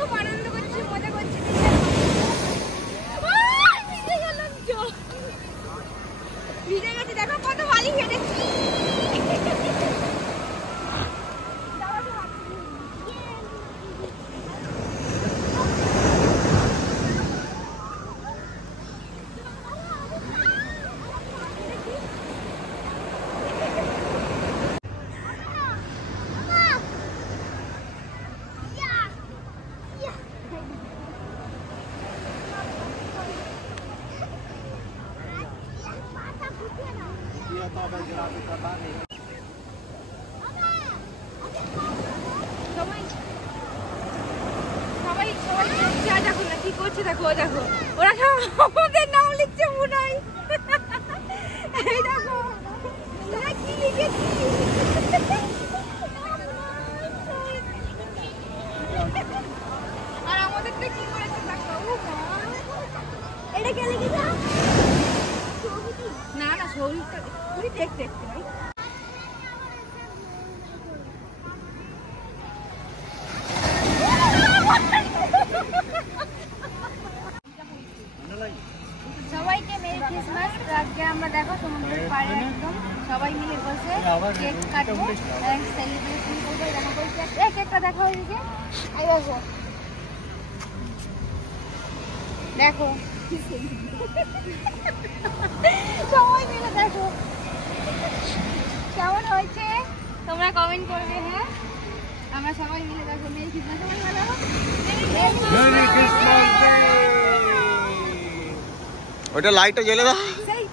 খুব আনন্দ করছি, মজা করছি। ভিজে গেছে, দেখো কত বালি ফেটেছি। কি করছে দেখো, দেখো ওরা আমাদের নাম লিখছে মনে হয়। এই দেখো ওরা কি লিখেছি। আর আমাদেরটা কি করেছে দেখো। এটা কে লিখেছে? না না, সৌভিকটা তুই দেখতে ভাই। সবাইকে মেরি ক্রিসমাস। আজকে আমরা দেখো সমুদ্রের পাড়ে একদম সবাই মিলে বসে কেক কাটবো, সেলিব্রেশন করবো। দেখা বলছে কেকটা দেখা হয়ে গেছে। দেখো সবাই মিলে দেখো কেমন হয়েছে, তোমরা কমেন্ট করবে। হ্যাঁ, আমরা সবাই মিলে দেখো মেরি ক্রিসমাস। Merry Christmas. ওটা লাইটটা জ্বলে দাও। সেই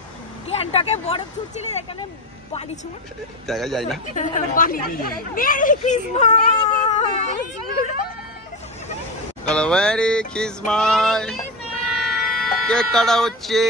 গ্যাংটকে বরফ ছুটছিল, এখানে বালি ছুঁড়ে দেখা যায় না। Merry Christmas. Merry Christmas. Cake কাটা হচ্ছে।